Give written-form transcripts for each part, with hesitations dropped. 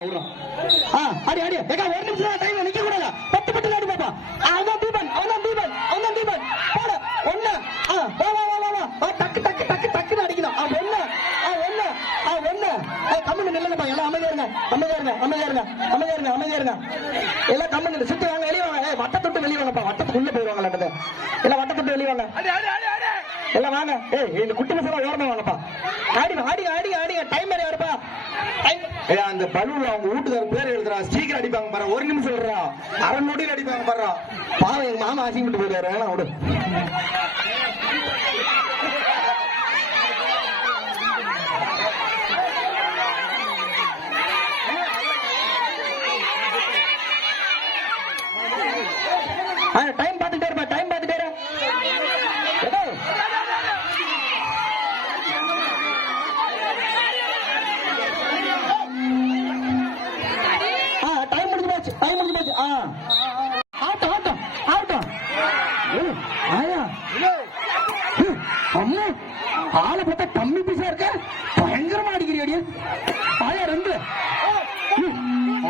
அடி அடி ஏகா ஒரு நிமிஷம் டைம் நிக்க கூடாது. 10 பட்டு அடி பாப்பா. அவன் தீபன் போட. ஒண்ணு வா வா வா வா வா டக்கு டக்கு டக்கு டக்குன்னு அடிக்கணும். ஒண்ணு கம்மன் நில்லுங்கப்பா. எல்லாம் அமைதியா இருங்க. எல்லாம் கம்மன் சுத்தி வாங்க, வெளியே வாங்க. வட்டத்தொட்டு வெளியே வாங்கப்பா. வட்டத்துக்குள்ள போயிருவாங்க. எல்லாம் வட்டத்தொட்டு வெளியே வாங்க. எல்லாம் வாங்க. இந்த குட்டி பசங்க ஓரமா வாங்கப்பா. ஆடிங்க டைம் வேற யாருப்பா? அந்த பலூன்ல அவங்க வீட்டுக்கார பேர் எழுதுறா. சீக்கிரம் அடிப்பாங்க பாரு. ஒரு நிமிஷம் எழுதுறா. அரை நொடியில் அடிப்பாங்க பாரு. பாவம் எங்க மாமா ஆசிக்கிட்டு போயிடுறாரு. வேணா விடு. டைம் பார்த்துட்டே இருப்பா. டைம் பார்த்துட்டே டைம் முடிஞ்சு போச்சு. ஆட்டம் ஆயா அம்மா ஆளை பார்த்தா கம்மி பீஸா இருக்க. பயங்கரமா அடிக்கிறியா ஆயா? 2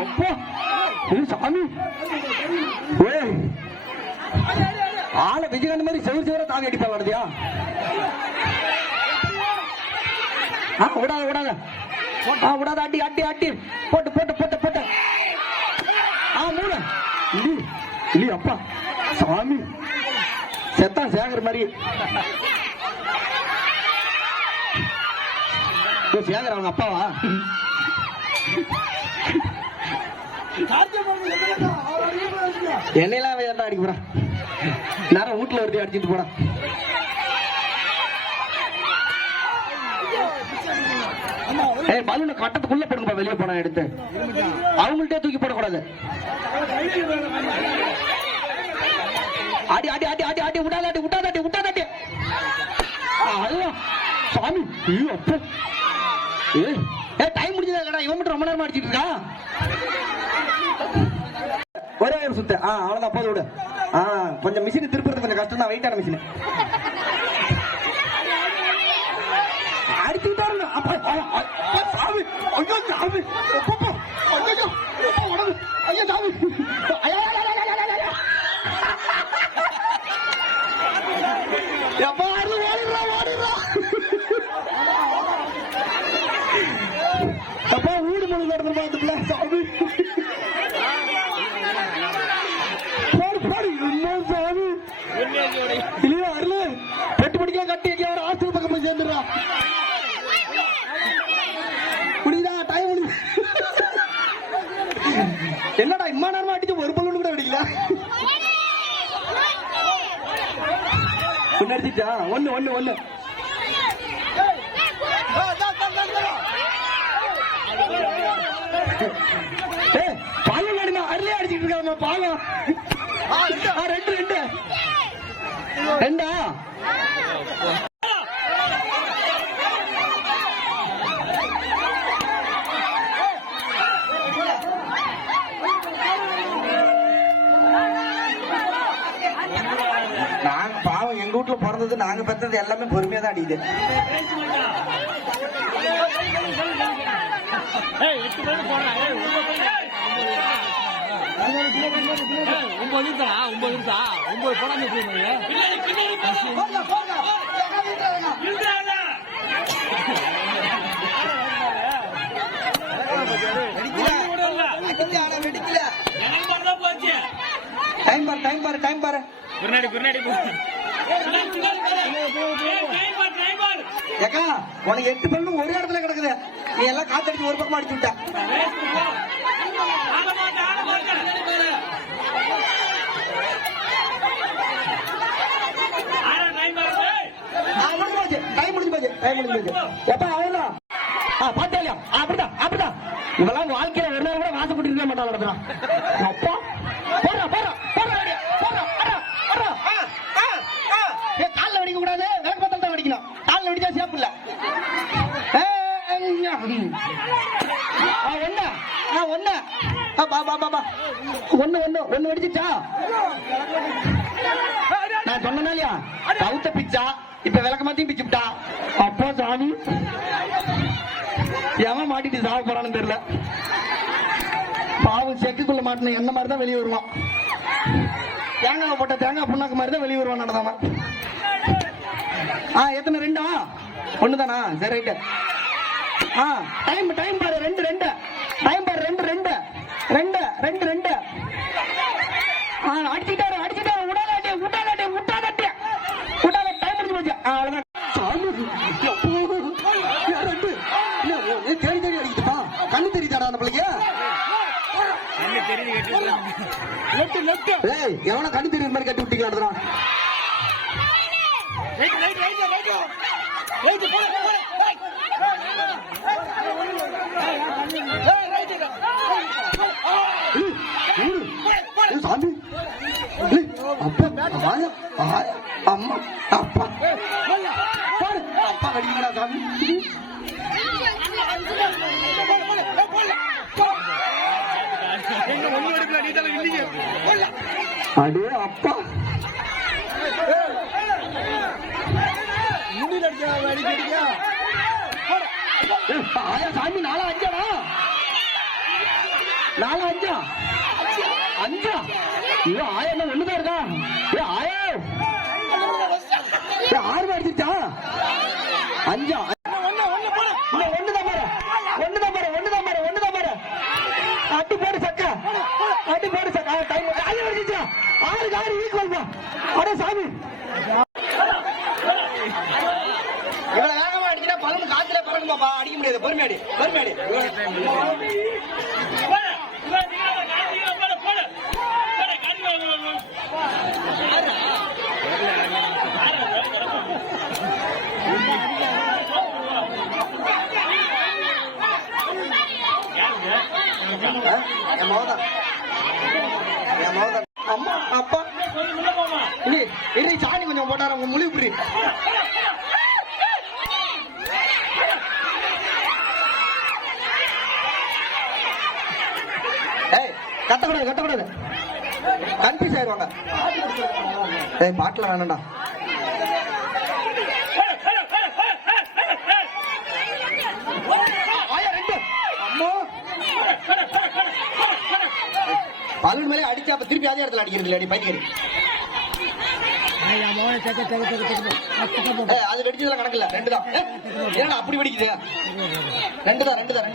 அப்பா சாமி. ஆளை விஜயகாந்த் மாதிரி செவர தாவி அடிப்பாங்க. விடாத அடி போட்டு 3 அப்பா சாமி செத்தான் சேகர் மாதிரி. சேகர் அவங்க அப்பாவா? என்னையெல்லாம் ஏன்டா அடிக்க போறான்? நேரம் வீட்டுல ஒருத்தி அடிச்சுட்டு போறான். பலூனை கட்டத்துக்குள்ள போடுங்க. வெளியே போனா எடுத்து அவங்கள்ட்டே தூக்கி போடக்கூடாது. அடி விட்டாதாட்டி. சாமி டைம் முடிஞ்சதா? இவன் மட்டும் ரொம்ப நேரமா அடிச்சிட்டு இருக்கா. ஒரே ஒரு சுத்த. அவ்வளவுதான், போது விடு. கொஞ்சம் மிஷின் திருப்புறது கொஞ்சம் கஷ்டம் தான். வெயிட்டான மிஷின் அடிச்சுட்டாரு. அப்பா வீடு மொழி நடந்து பார்த்துக்கல. சாமி சாமி இல்லையா? அருள் 8 மணிக்கா கட்டி எங்கேயாவது ஆஸ்பத்திரி பக்கம் போய் சேர்ந்துடுறா. என்னடா இம்மா நேரமா அடிச்சு ஒரு பல்லு கூட அடிக்கல. அடிச்சிட்டா ஒண்ணு பாலம் அடிமா. அருளே அடிச்சுட்டு இருக்காங்க பாலம். 2 நாங்க பாவம் எங்க வீட்டுல பிறந்தது நாங்க பெற்றது எல்லாமே பொறுமையா தான் அடிக்குது. டைம் பாரு. ஏக்கா உனக்கு 8 பல்லு ஒரு இடத்துல கிடக்குது. நீ எல்லாம் காத்தடிச்சு ஒரு பக்கம் அடிச்சு விட்ட. டைம் முடிஞ்சு போச்சு. எப்ப அவ்வளோ பாத்தியா? அப்படிதான் இவெல்லாம் வாழ்க்கையில ஒரு நாள் கூட வாசப்பட்டு இருக்க மாட்டாங்க. அப்பா காலில் அடிக்க கூடாது. விளக்கு பத்தல் தான் அடிக்கணும். காலில் அடிச்சா சேப்பு இல்ல. ஒண்ணு அடிச்சுட்டா. நான் சொன்னா இல்லையா? கவுத்த பிச்சா இப்ப விளக்க மாத்தியும் பிச்சு விட்டா. அப்பா சாமி எவன் மாட்டிட்டு சாக போறான்னு தெரியல. பாவம் செக்குக்குள்ள மாட்டின என்ன மாதிரி தான் வெளியே வருவான். தேங்காய் போட்ட தேங்காய் புண்ணாக்கு மாதிரி தான் வெளியே வருவான். நடந்தாம எத்தனை? 2 ஒண்ணுதானா? சரி ரைட்டு. டைம் பாரு 2 டைம் பாரு 2 அடிச்சுட்டாரு விட்டாத டைம் முடிஞ்சு போச்சு. அவ்வளவுதான். தேடி அடிக்கிட்டா கண்ணு தெரியுதாடா அந்த பிள்ளைக்கு? எவனா கண்ணு தெரியுற மாதிரி கட்டி விட்டீங்களா? சாமி அம்மா அப்பா அப்பா கடிக்கடா சாமி. அடே அப்பா சாமி 4-5 5 ஆயா ஒண்ணுதான் இருக்கா? ஆயா 6 அடிச்சிருச்சா? 5 ஒண்ணுதான் பாரு அட்டி போடு சக்கா டைம் 6 ஈக்குவல் பா. அட சாமி இவ்வளவு வேகமா அடிச்சா பலன் காத்துல பறக்கணுமாப்பா. அடிக்க முடியாது. பொறுமையாடி அம்மா அப்பா சாணி கொஞ்சம் போட்டார உங்க முழு புரி. கட்டக்கூடாது கன்ஃபியூஸ் ஆயிடுவாங்க. பாட்டில் வேணாண்டா. பலூன் மேலே அடிச்சு அப்ப திருப்பி அதே இடத்துல அடிக்கிறது அடி பைத்தியரி. அது வெடிச்சதுல கணக்கு இல்ல. 2 தான். ஏன்னா அப்படி வெடிக்குது? 2 தான் 2 3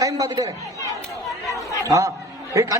டைம் பாத்துட்டு